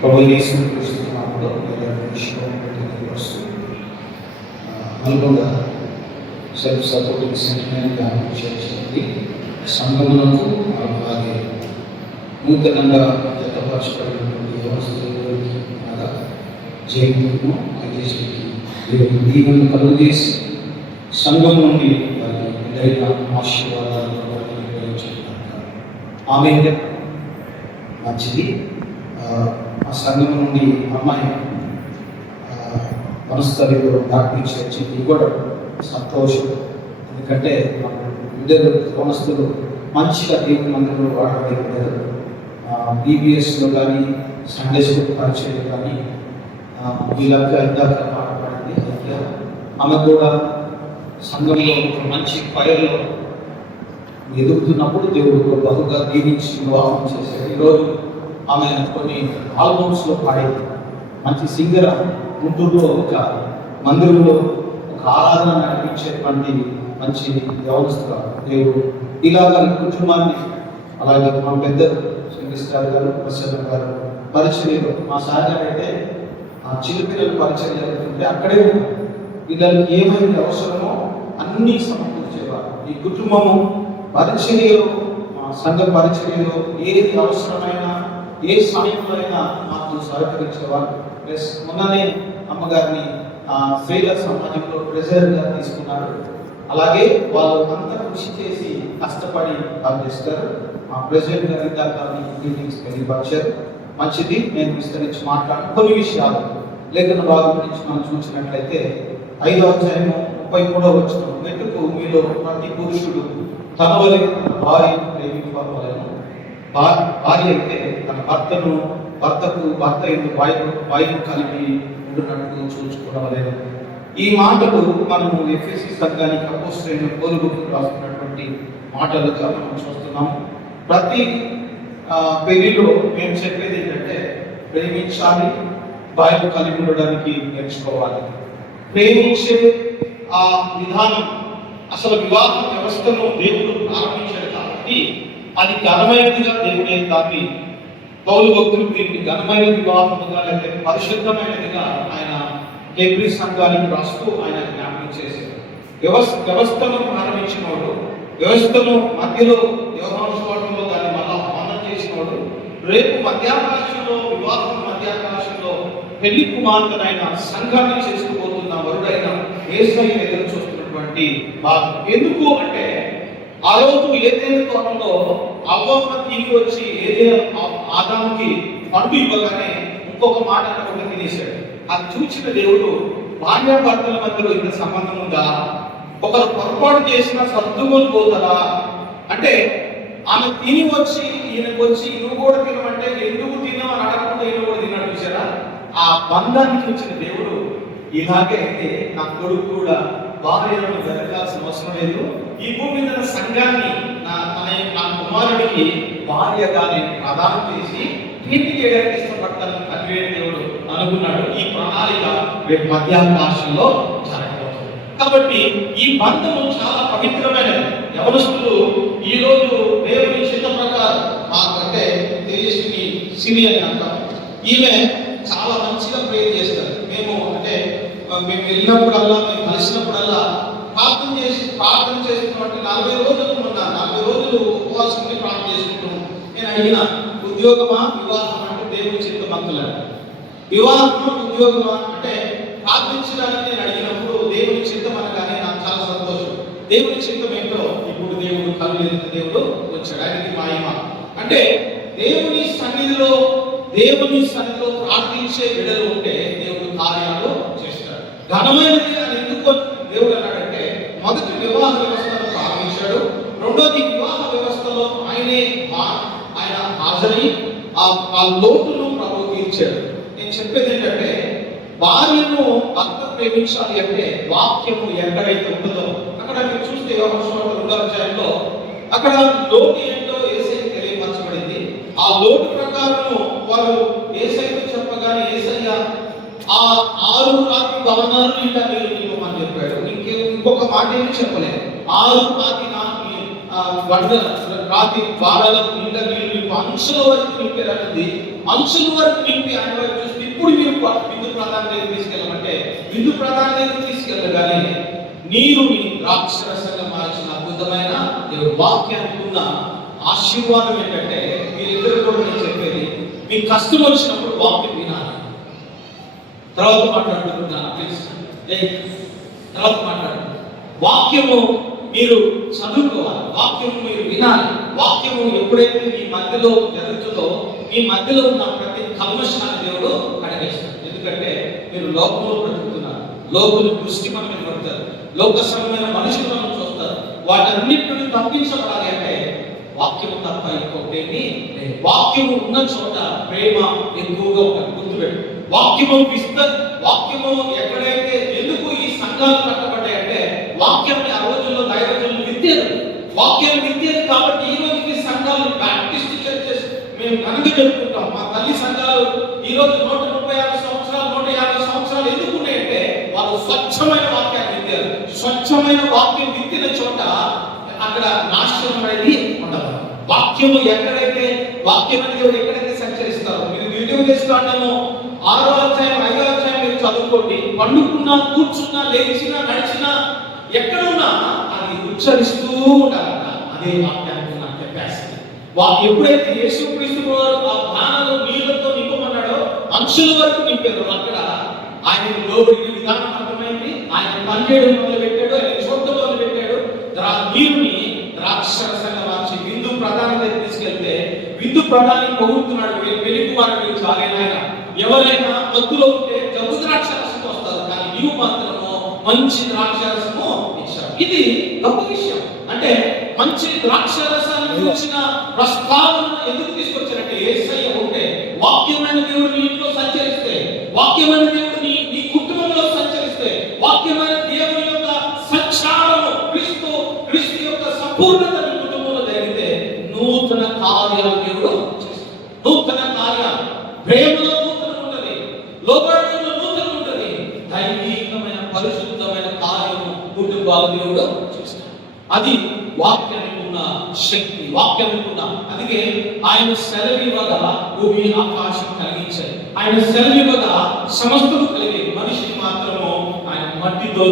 ప్రభు యేసు క్రీస్తు నామములో వస్తూ నల్గొండ సెల్ఫ్ సపోర్టింగ్ సెంటర్గా చేసింది సంఘమునకు అలాగే నూతనంగా జతపరచబడినటువంటి వ్యవస్థలకి అనగా జైలును ఐదేశీకి దేవుని దీవెనలు కలుగజేసి సంఘం నుండి వారికి విధైన ఆశీర్వాదాలను ఆమె మంచిది. ఆ సంఘం నుండి అమ్మాయి మనస్థలిలో డాక్టర్ వచ్చింది కూడా సంతోషం. ఎందుకంటే ఇద్దరు యవనస్తులు మంచిగా దేవుని మందిరంలో వాడబడి ఉంటారు. బీబీఎస్లో కానీ సండే స్కూల్ పరిచయం కానీ వీళ్ళంతా ఇందాక మాట్లాడింది. అయితే ఆమె కూడా సంఘంలో ఒక మంచి ఫైర్లో ఎదుగుతున్నప్పుడు దేవుడు బహుగా దీవించి వివాహం చేశారు. ఈరోజు ఆమె కొన్ని ఆల్బమ్స్లో పాడేది. మంచి సింగర్. గుంటూరులో ఒక మందిరంలో ఒక ఆరాధన నడిపించేటువంటి మంచి వ్యవస్థ దేవుడు ఇలాగ కుటుంబాన్ని అలాగే మా పెద్ద శ్రీకృష్ణ గారు ప్రసన్న గారు పరిచర్యలు మా సార్ గారు అయితే ఆ చిన్నపిల్లలు పరిచయం జరుగుతుంటే అక్కడే పిల్లలకి ఏమైనా అవసరమో అన్నీ సమకూర్చేవారు. ఈ కుటుంబము పరిచర్యలో సంఘ పరిచర్యలో ఏది అవసరమైనా ఏ సమయంలో అయినా మాకు సహకరించేవారు. ప్లస్ మొన్ననే అమ్మగారిని స్త్రీల సమాజంలో ప్రెజర్గా తీసుకున్నారు. అలాగే వాళ్ళు అంతా కృషి చేసి కష్టపడి పనిచేస్తారు. మా ప్రెసిడెంట్ గారి దాన్ని మీటింగ్స్ తెలియపరిచారు. మంచిది. నేను విస్తరించి మాట్లాడిన కొన్ని విషయాలు లేఖన భాగం నుంచి మనం చూసినట్లయితే 5వ అధ్యాయము 33వ వచనం, మెట్టుకు మీలో ప్రతి పురుషుడు తన వలె భార్యను ప్రేమించవలెను, భార్య అయితే తన భర్తకు భర్త వాయువు కలిపి ఉంటున్నట్టు చూసుకోవలేదు. ఈ మాటలు మనము ఎఫెసీ సంఘానికి అపోస్తలుడైన పౌలు రాస్తున్నటువంటి మాటలుగా మనం చూస్తున్నాము. ప్రతి పెళ్లిలో మేము చెప్పేది ఏంటంటే ప్రేమించాలి, వాయువు కలిగి ఉండడానికి నేర్చుకోవాలి. ప్రేమించే ఆ విధానం అసలు వివాహ వ్యవస్థను దేవుడు ప్రారంభించాడు కాబట్టి అది ఘనమైనదిగా దేవుడే దాన్ని పౌలు భక్తులు దీన్ని ఘనమైన వివాహముగా లేదా పరిశుద్ధమైనదిగా ఆయన హెబ్రీ సంఘానికి రాస్తూ ఆయన జ్ఞాపకం చేశారు. వ్యవస్థను ప్రారంభించినవాడు, వ్యవస్థను మధ్యలో వ్యవహారంలో దాన్ని మళ్ళా ఆనందం చేసినవాడు, రేపు మధ్యాకాశంలో వివాహం మధ్యాకాశంలో పెళ్లి కుమార్తెనైన సంఘాన్ని చేసుకుపోతున్న వరుడైన యేసయ్యను ఎదురు చూస్తున్నటువంటి భాగం. ఎందుకు అంటే ఆ రోజు ఏదైనా తోటలో అవ్వమ్మ తిరిగి వచ్చి ఏదైనా ఆదాముకి పండు ఇవ్వగానే ఇంకొక మాట కూడా తినేశాడు. అది చూసిన దేవుడు భార్యాభర్తల మధ్యలో ఇంత సంబంధం ఉందా, ఒకరు పొరపాటు చేసిన సర్దుకొని పోతారా అంటే ఆమె తిని వచ్చి ఈయనకు వచ్చి నువ్వు కూడా తినమంటే ఎందుకు తిన్నావు అని అడగకుండా ఈయన కూడా తిన్నాడు. చూసారా ఆ బంధాన్ని చూసిన దేవుడు ఇలాగే అయితే నా కొడుకు కూడా భార్యను జరగాల్సిన అవసరం లేదు, ఈ భూమి మీద సంఘాన్ని నా కుమారుడికి భార్యగా నేను ప్రదానం చేసి కీర్తి చేయడానికి ఇష్టపడతాను అని దేవుడు అనుకున్నాడు. ఈ ప్రణాళిక రేపు మధ్యాకాశంలో జరగబోతుంది. కాబట్టి ఈ బంధము చాలా పవిత్రమైనది. యవనస్తులు ఈ రోజు దేవుని చిత్త ప్రకారం మాకంటే తేజస్విని సిరి అని అంటాం. ఈమె చాలా మంచిగా ప్రేర్ చేస్తారు. మేము వెళ్ళినప్పుడల్లా మేము కలిసినప్పుడల్లా ప్రార్థన చేస్తున్నట్టు 40 రోజులు మొన్న 40 రోజులు ఉపవాసం ఉండి ప్రార్థన చేసుకుంటున్నాం. నేను అడిగిన ఉద్యోగమా వివాహం అంటే దేవుని చిత్తమంతులను వివాహమా ఉద్యోగమా అంటే ప్రార్థించడానికి నేను అడిగినప్పుడు దేవుని చిత్తం అనగానే నాకు చాలా సంతోషం. దేవుని చిత్తం ఏంటో ఇప్పుడు దేవుడు కరుణ దేవుడు వచ్చాడు. ఆయనకి మహిమ. అంటే దేవుని సన్నిధిలో ప్రార్థించే బిడ్డలు ఉంటే దేవుడు కార్యాలు చేస్తాడు. ఘనమైనది అని ఎందుకు దేవుడు అన్నాడంటే మొదటి వివాహ వ్యవస్థను ప్రారంభించాడు. రెండోది వివాహ వ్యవస్థలో ఆయన హాజరై ఆ లోటును ప్రభు తీర్చాడు. నేను చెప్పేది ఏంటంటే భార్యను భర్త ప్రేమించాలి అంటే వాక్యము ఎక్కడైతే ఉంటుందో అక్కడ మీరు చూస్తే యోహాను 2వ అధ్యాయంలో అక్కడ లోటు ఏంటో యేసయ్యకు తెలియపరచబడింది. ఆ లోటు ప్రకారము వారు యేసయ్యకు చెప్పగానే యేసయ్య ఆ 6 రాతి భవనాలు ఇంకా మీరు ఇవ్వమని చెప్పాడు. ఇంకొక మాట ఏమి చెప్పలేదు. 6 రాతి రాతి బాణాలకు నిండా నీళ్ళు అంచుల వరకు నింపారండి. అంచుల వరకు నింపి ఆయన వైపు చూస్తే ఇప్పుడు మీరు విందు ప్రధాన దగ్గర తీసుకెళ్ళమంటే విందు ప్రధాన దగ్గర తీసుకెళ్ళగానే నీరుని ద్రాక్షరసంగా మార్చిన అద్భుతమైన దేవుడు వాక్యానికి ఉన్న ఆశీర్వాదం ఏంటంటే మీరిద్దరు కూడా నేను చెప్పేది, మీ కష్టం వచ్చినప్పుడు వాక్యం వినాలి. తర్వాత మాట్లాడుతున్నాను ప్లీజ్, తర్వాత మాట్లాడు. వాక్యము మీరు చదువుకోవాలి, వాక్యము మీరు వినాలి. వాక్యము ఎప్పుడైతే మీ మధ్యలో జరుగుతుందో మీ మధ్యలో ఉన్న ప్రతి కల్మషాన్ని దేవుడు కడిగేస్తాడు. ఎందుకంటే మీరు లోకంలో బ్రతుకుతున్నారు, లోకుల దృష్టి మన మీద పడతారు, లోక సంబంధమైన మనుషులు మనం చూస్తారు. వాటన్నిటి నుండి తప్పించబడాలి అంటే వాక్యము తప్ప ఇంకొకటి. వాక్యము ఉన్న చోట ప్రేమ ఎక్కువగా ఉంటుంది. గుర్తుపెట్టు, వాక్యము ఎక్కడైతే ఎందుకు ఈ సంఘాలు కట్టబడ్డాయంటే వాక్యాన్ని ఆ రోజుల్లో దైవజనులు విద్యారు, వాక్యాన్ని విద్యారు. కాబట్టి ఈ రోజుకి సంఘాలు బ్యాప్టిస్ట్ చర్చెస్ మేము ఘనంగా జరుపుకుంటాం. మా తల్లి సంఘాలు ఈ రోజు 136 సంవత్సరాలు 150 సంవత్సరాలు ఎందుకు ఉన్నాయంటే వాళ్ళు స్వచ్ఛమైన వాక్యాన్ని విద్యారు. స్వచ్ఛమైన వాక్యం విత్తిన చోట అక్కడ నాశనం అనేది ఉండదు. వాక్యము ఎక్కడైతే వాక్యం అనేది ఎక్కడైతే సంచరిస్తారో మీరు ద్వితీయోపదేశకాండము 6వ అధ్యాయం 5వ అధ్యాయం మీరు చదువుకోండి. పండుకున్నా, కూర్చున్నా, లేచినా, నడిచినా, ఎక్కడున్నా అది ఉచ్చరిస్తూ ఉండాలట. అదే వాక్యానికి ఉన్న కెపాసిటీ. ఎప్పుడైతే యేసుక్రీస్తు వారు ఆ బాణలు నీళ్లతో నింపమన్నాడో అంచుల వరకు నింపారు. అక్కడ ఆయన లోబడిన విధానం అర్థమైంది. ఆయన పనిచేయడం మొదలు పెట్టాడు, ఆయన చూడటం మొదలు పెట్టాడు. నీరుని ద్రాక్షరసంగా మార్చి విందు ప్రధాన దగ్గర తీసుకెళ్తే విందు ప్రధాని పొగుడుతున్నాడు. వెలుగు వారి గురించి ఆయన ఎవరైనా మత్తులో ఉంటే జబ్బు ద్రాక్షరసంతో వస్తారు, కానీ నీవు మాత్రము మంచి ద్రాక్షరసము ఇచ్చావు. ఇది గొప్ప విషయం. అంటే మంచి ద్రాక్షరసాన్ని గురించిన ప్రస్తావన ఎందుకు తీసుకొచ్చారంటే యేసయ్య ఉంటే, వాక్యమైన దేవుడు నీ ఇంట్లో సంచరిస్తే, వాక్యమైన దేవుడు నీ కుటుంబంలో సంచరిస్తే, వాక్యమైన దేవుని యొక్క సంచారము క్రీస్తు యొక్క సంపూర్ణత నీ కుటుంబంలో జరిగితే నూతన కార్యాలు దేవుడు చేస్తాడు. నూతన కార్యాలు, ప్రేమలో నూతనం ఉంటది, లోబడడంలో నూతనం ఉంటది, దైవికమైన పరిశుద్ధమైన కార్యము కుటుంబాల దేవుడు చేస్తాడు. అది వాక్యానికి ఉన్న శక్తి, వాక్యానికి ఉన్న. అందుకే ఆయన సెలవివ్వగా భూమి ఆకాశం కలిగించాయి, ఆయన సెలవివ్వగా సమస్తము కలిగి. మనిషిని మాత్రము ఆయన మట్టితో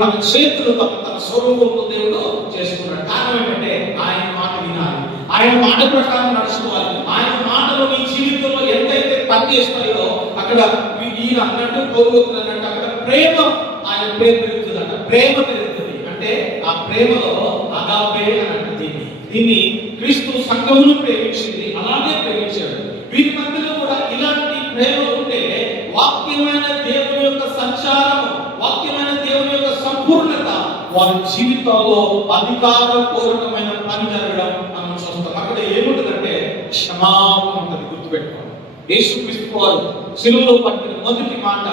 తన చేతులతో తన స్వరూపంతో దేవుడు చేసుకున్నాడు. కారణం ఏంటంటే ఆయన మాట వినాలి, ఆయన మాట ప్రకారం నడుచుకోవాలి. ఆయన మాటలో నీ జీవితంలో ఎంతైతే పనిచేస్తాయో అక్కడ ఈయన అన్నట్టు కోరుకుతున్నట్టు అక్కడ ప్రేమ, ఆయన ప్రేమ పెరుగుతుందట. ప్రేమ పెరుగుతుంది అంటే ఆ ప్రేమలో అగాపే అని దీన్ని క్రీస్తు సంఘమును ప్రేమించింది, అలాగే ప్రేమించాడు. వీరి మధ్యలో కూడా ఇలాంటి ప్రేమ ఉంటే వాక్యమైన దేవుని యొక్క సంచారం, వాక్యమైన దేవుని యొక్క సంపూర్ణత వారి జీవితంలో అధికారపూర్వకమైన పని జరగడం మనం చూస్తాం. అక్కడ ఏముంటుందంటే క్షమాపణ ఉంటుంది. గుర్తుపెట్టుకోవాలి, యేసుక్రీస్తు వారు శిలువలో పట్టిన మొదటి మాట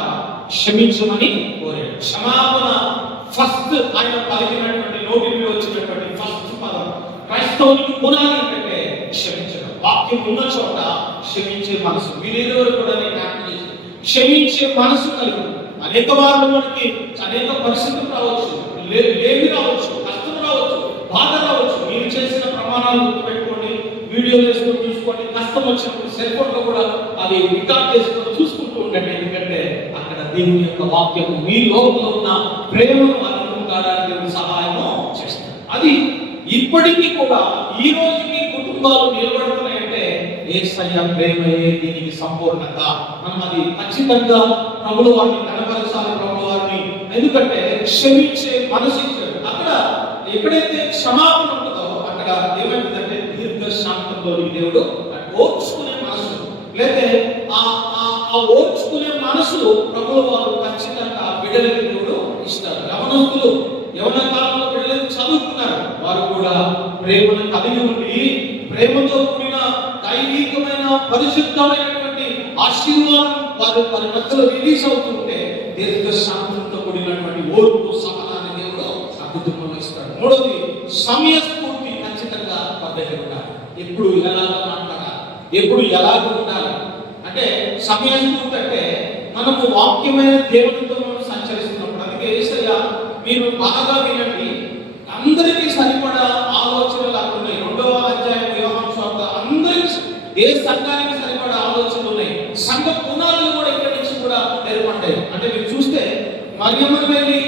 క్షమించమని కోరాడు. క్షమాపణ ఫస్ట్ ఆయన పలికినటువంటి నోటి నుండి వచ్చినటువంటి ఫస్ట్ పదం. క్రైస్తవునికి పునాది ఏంటంటే క్షమించడం. వాక్యం ఉన్న చోట క్షమించే మనసు. వీరెవరు కూడా క్షమించే మనసు కలిగి అనేక మార్లు మనకి అనేక పరిస్థితులు రావచ్చు, లేమి రావచ్చు, కష్టం రావచ్చు, బాధ రావచ్చు. మీరు చేసిన ప్రమాణాలు గుర్తుపెట్టుకోండి, వీడియో చేసుకొని చూసుకోండి. కష్టం వచ్చినప్పుడు సెల్ ఫోన్ లో కూడా అది రికార్డ్ చేసుకొని చూసుకుంటూ ఉండండి. ఎందుకంటే అక్కడ దేవుని యొక్క వాక్యం మీ లోపల ఉన్న ప్రేమను అందుకుంటాడానికి దేవుని సహాయము చేస్తారు. అది ఇప్పటికీ కూడా ఈ రోజుకి కుటుంబాలు నిలబడుతున్నాయంటే యేసయ్య ప్రేమయే దీనికి సంపూర్ణత. మనం అది ఖచ్చితంగా ప్రభుల వారిని కనపరచాలి, ప్రభుల వారిని. ఎందుకంటే క్షమించే మనసు ఇచ్చాడు. అక్కడ ఎక్కడైతే క్షమాపణ ఉంటుందో అక్కడ ఏమైందంటే దీర్ఘశాంతంలోని దేవుడు ఓర్చుకునే మనసు, లేదా ఆ ఓర్చుకునే మనసు ప్రభుల వారు ఖచ్చితంగా బిడ్డలకి దేవుడు ఇస్తారు. యవనస్తులు యవన కాలంలో బిడ్డలు చదువుకున్నారు, వారు కూడా ప్రేమను కలిగి ఉండి ప్రేమతో కూడిన దైవికమైన పరిశుద్ధమైనటువంటి ఆశీర్వాదం వారి మధ్యలో రిలీజ్ అవుతుంటే దీర్ఘశాంతంతో కూడినటువంటి ఓర్పు సహనాన్ని దేవుడు ఆ కుటుంబంలో ఇస్తాడు. మూడోది సమయస్ఫూర్తి ఖచ్చితంగా పద్ధతి ఉండాలి. ఎప్పుడు ఎలాగ మాట్లాడాలి, ఎప్పుడు ఎలాగ ఉండాలి అంటే సమయస్ఫూర్తి అంటే మనము వాక్యమైన దేవునితో మనం సంచరిస్తున్నప్పుడు. అందుకే యేసయ్య మీరు బాగా వినండి, అందరికీ సరిపడా ఆలోచనలు అక్కడ ఉన్నాయి. 2వ అధ్యాయం యోహాను సువార్త అందరికీ, ఏ సంఘానికి సరిపడా ఆలోచన సంఘ పునాదులు కూడా ఇక్కడి నుంచి కూడా ఏర్పడ్డాయి. అంటే మీరు చూస్తే మరియమ్మను వెళ్ళి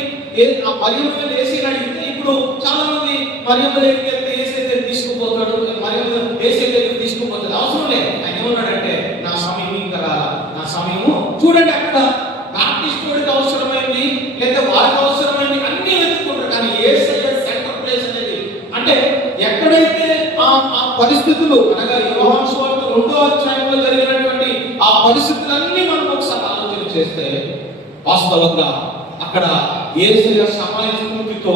ఏసీని అడిగితే ఇప్పుడు చాలా మంది మరియమ్మ దగ్గరికి వెళ్తే ఏసీ దగ్గర తీసుకుపోతాడు, మరియమ్మ ఏసీ దగ్గర తీసుకుపోతాడు. అవసరం లేదు. ఆయన ఏమన్నాడంటే నా సమయం ఇంకా రాలా, నా సమయము చూడండి. అక్కడ బాప్టిస్టుడికి అవసరమైంది లేదా వారికి అవసరమైంది అన్ని వెతుక్కుంటారు, కానీ యేసయ్య సెంటర్ ప్లేస్ అనేది అంటే ఎక్కడైతే ఆ పరిస్థితులు అనగా యోహాను సువార్త 2వ అధ్యాయంలో జరిగినటువంటి ఆ పరిస్థితులన్నీ మనం ఒకసారి ఆలోచన చేస్తే వాస్తవంగా అక్కడ యేసయ్య సమయస్ఫూర్తితో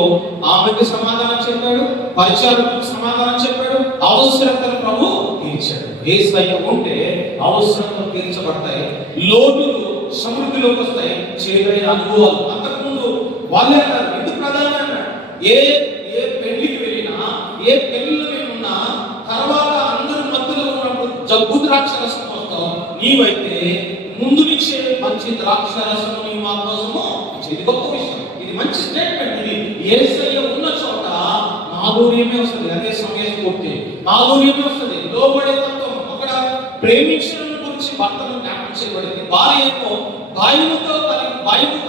ఆమెకు సమాధానం చెప్పాడు, పరిచారకులకు సమాధానం చెప్పాడు, అవసరతను ప్రభు తీర్చాడు. యేసయ్య ఉంటే అవసరతలు తీర్చబడతాయి, లోటులు సమృద్ధిలోకి వస్తాయి, చేదైన అనుభవాలు. అంతకుముందు వాళ్ళే అన్నారు, ఎందుకు ప్రధానం అన్నాడు, ఏ పెళ్లికి వెళ్ళినా ఏ పెళ్లిలో ఉన్నా తర్వాత అందరూ మధ్యలో ఉన్నప్పుడు జబ్బు ద్రాక్షరసం వస్తావు, నీవైతే ముందు నుంచే మంచి ద్రాక్షరసం నీ మా కోసము. ఇది గొప్ప విషయం, ఇది మంచి స్టేట్మెంట్. ఇది యేసయ్య ఉన్న చోట మాధుర్యమే వస్తుంది, అదే సమయస్ఫూర్తి మాధుర్యమే వస్తుంది. లోబడే తత్వం అక్కడ ప్రేమించడం గురించి భర్తను జ్ఞాపకం చేయబడింది. భార్య ఏమో భయము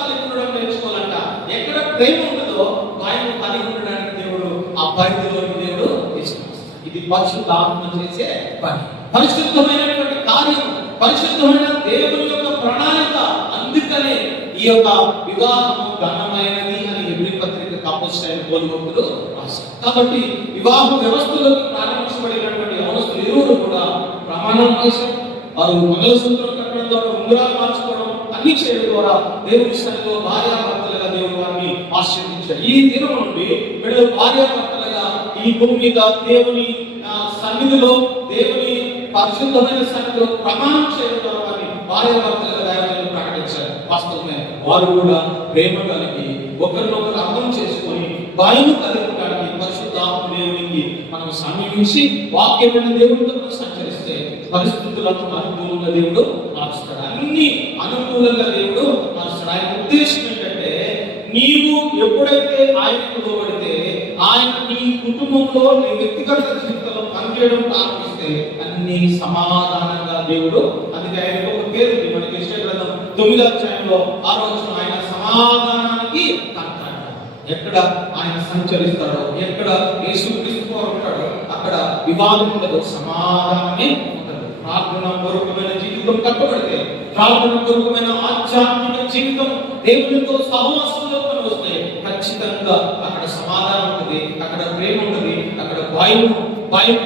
కలిగి ఉండడం నేర్చుకోవాలంట. ఎక్కడ ప్రేమ ఉండదో భయము కలిగి ఉండడానికి దేవుడు ఆ పరిధిలోని దేవుడు తీసుకొస్తాడు. ఇది పరిశుద్ధ ఆత్మ చేసే పని, పరిశుద్ధమైనటువంటి కార్యం, పరిశుద్ధమైన దేవుని యొక్క ప్రణాళిక. అందుకనే ఈ యొక్క వివాహము ఘనమైనది అని హెబ్రీ పత్రిక అపోస్తలుడైన పౌలు భక్తుడు రాశారు. కాబట్టి వివాహ వ్యవస్థలోకి ప్రారంభించబడినటువంటి అవస్థలు ఇరువురు కూడా ప్రమాణం చేశారు. వారు మంగళసూత్రం కట్టడం ద్వారా ఉంగరాలు మార్చుకోవడం అన్ని చేయడం ద్వారా దేవుని సన్నిధిలో భార్యాభర్తలుగా దేవుడు వారిని ఆశీర్వదించారు. ఈ దినం నుండి వీళ్ళు భార్యాభర్తలుగా ఈ భూమి మీద దేవుని సన్నిధిలో, దేవుని పరిశుద్ధమైన సన్నిధిలో ప్రమాణం చేయడం ద్వారా వారిని భార్యాభర్తలుగా దైవజనులు ప్రకటించారు. వాస్తవమే వారు కూడా ప్రేమ కలిగి ఒకరినొకరు అర్థం చేసుకొని భయం కలిగడానికి పరిశుద్ధాత్మ దేవునికి మనం సమీపించి వాక్యమైన దేవుడితో సంచరిస్తే పరిస్థితులకు అనుకూలంగా దేవుడు మారుస్తాడు. అన్ని అనుకూలంగా దేవుడు మారుస్తాడు. ఆయన ఉద్దేశం ఏంటంటే నీవు ఎప్పుడైతే ఆయనకు లోబడితే ఆయన నీ కుటుంబంలో నీ వ్యక్తిగత జీవితంలో పనిచేయడం ప్రారంభిస్తే అన్ని సమాధానంగా దేవుడు, అందుకే ఆయనకు ఒక పేరు ఉంది మనకి యెషయా గ్రంథం 9వ అధ్యాయంలో 6వ వచనం, ఆయన సమాధానానికి కర్త. ఎక్కడ ఆయన సంచరిస్తాడో, ఎక్కడ యేసుక్రీస్తు ఉంటాడో అక్కడ వివాదం ఉండదు, సమాధానమే ఉండదు. ప్రార్థన పూర్వకమైన జీవితం కట్టబడితే, ప్రార్థన పూర్వకమైన ఆధ్యాత్మిక జీవితం దేవునితో సహవాసంలో వస్తే ఖచ్చితంగా అక్కడ సమాధానం ఉంటుంది, అక్కడ ప్రేమ ఉంటుంది, అక్కడ భయం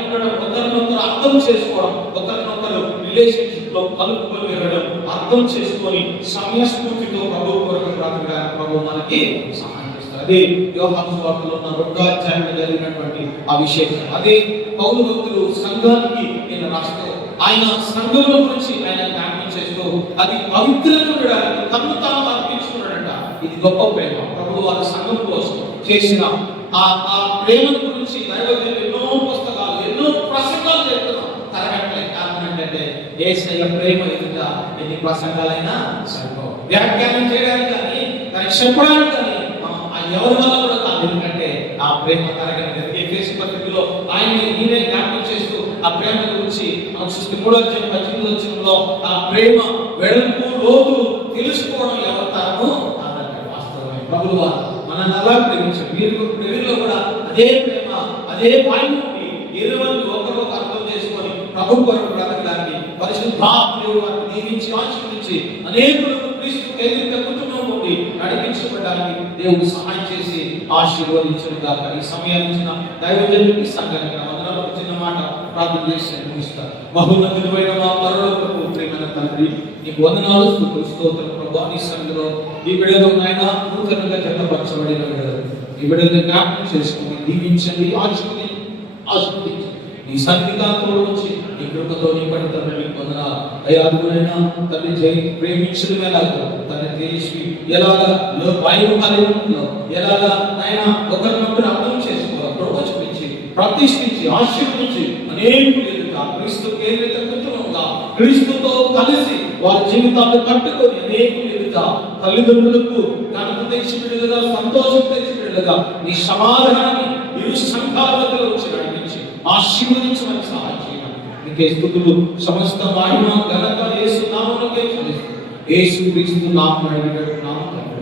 ఉండడం, ఒకరినొకరు అర్థం చేసుకోవడం, ఒకరినొకరు రిలేషన్షిప్ లో కలుపుకొని వెళ్ళడం, అర్థం చేసుకొని సమయస్ఫూర్తితో ప్రభు కొరకు బ్రతకడానికి ప్రభు మనకి సహాయం చేస్తారు. అదే యోహాను సువార్తలో ఉన్న 2వ అధ్యాయంలో జరిగినటువంటి ఆ విషయం. అదే పౌలు భక్తులు సంఘానికి నేను రాస్తూ ఆయన సంఘముల గురించి ఆయన జ్ఞాపకం చేస్తూ అది పవిత్రంగా ఉండడానికి తను తాను అర్పించుకున్నాడంట. ఇది గొప్ప ప్రేమ. ప్రభు వారి సంఘం కోసం చేసిన ఆ ప్రేమను గురించి దైవజనులు ఎన్నో పుస్తకాలు, ఎన్నో ప్రసంగాలు చేస్తున్నాం. తరగట్లేదు. కారణం ఏంటంటే యేసయ్య ప్రేమ ఎదుట ఎన్ని ప్రసంగాలైనా సరిపోవు. వ్యాఖ్యానం చేయడానికి కానీ దాన్ని చెప్పడానికి కానీ ఎవరి వల్ల కూడా కాదు. ఎందుకంటే ఆ ప్రేమ తరగట్లేదు. ఎఫెసీ పత్రికలో ఆయన నేనే జ్ఞాపకం చేస్తూ ఆ ప్రేమ గురించి మనం చూస్తే 3వ అధ్యాయం 18వ వచనంలో ఆ ప్రేమ వెడల్పు లోతు తెలుసుకోవడం ఎవరి తరము వాస్తవమే. ప్రభువు మనల్ని అలా ప్రేమించారు. వీరిలో కూడా అదే ప్రేమ, అదే వాయువు నుండి ఒకరు అర్థం చేసుకొని ప్రభు కొరకు బ్రతకడానికి పరిశుద్ధాత్మ దేవుడు వారిని దీవించి ఆశీర్వదించి అనేకులకు క్రీస్తు కేంద్రిత కుటుంబం నుండి నడిపించబడడానికి దేవుడు సహాయం చేసి ఆశీర్వదించను గాక. ఈ సమయాన్ని ఇచ్చిన దైవజనుడికి సంఘానికి వందనాలు. చిన్న మాట ప్రార్థన చేసి ముగిస్తారు. మహోన్నతుడైన మా పరలోకపు ప్రేమైన తండ్రి, నీకు వందనాలు, స్తోత్రం ప్రభువా. నీ సన్నిధిలో ఈ బిడ్డలు నాయన నూతనంగా జతపరచబడిన బిడ్డలు, ఈ బిడ్డలను జ్ఞాపకం చేసుకుని దీవించండి, ఆశీర్వదించండి. నీ సన్నిధితో వచ్చి నీ కృపతో నీ పడి తండ్రి వందనాలు. అయ్యాదునైనా తల్లి జై ప్రేమించడం ఎలాగో, తల్లి తేజస్వి ఎలాగా వాయువు కలిగి ఉంటుందో, ఎలాగా ఆయన ఒకరినొకరు అర్థం చేసుకోవాలి, ప్రవచించి ప్రతిష్ఠించి ఆశీర్వదించి అనేకులు ఎదుట క్రీస్తు కేంద్రిత కుటుంబంగా క్రీస్తుతో కలిసి వారి జీవితాలను కట్టుకొని అనేకులు ఎదుట తల్లిదండ్రులకు ఘనత తెచ్చి బిడ్డలుగా, సంతోషం తెచ్చి బిడ్డలుగా నీ సమాధానాన్ని ఇరు సంఘాల మధ్యలో వచ్చి నడిపించి ఆశీర్వదించమని సహాయం చేయమని నీకే స్తుతులు, సమస్త మహిమ ఘనత యేసు నామములో యేసు క్రీస్తు నామమున అడిగి పెట్టుకున్నాము తండ్రి.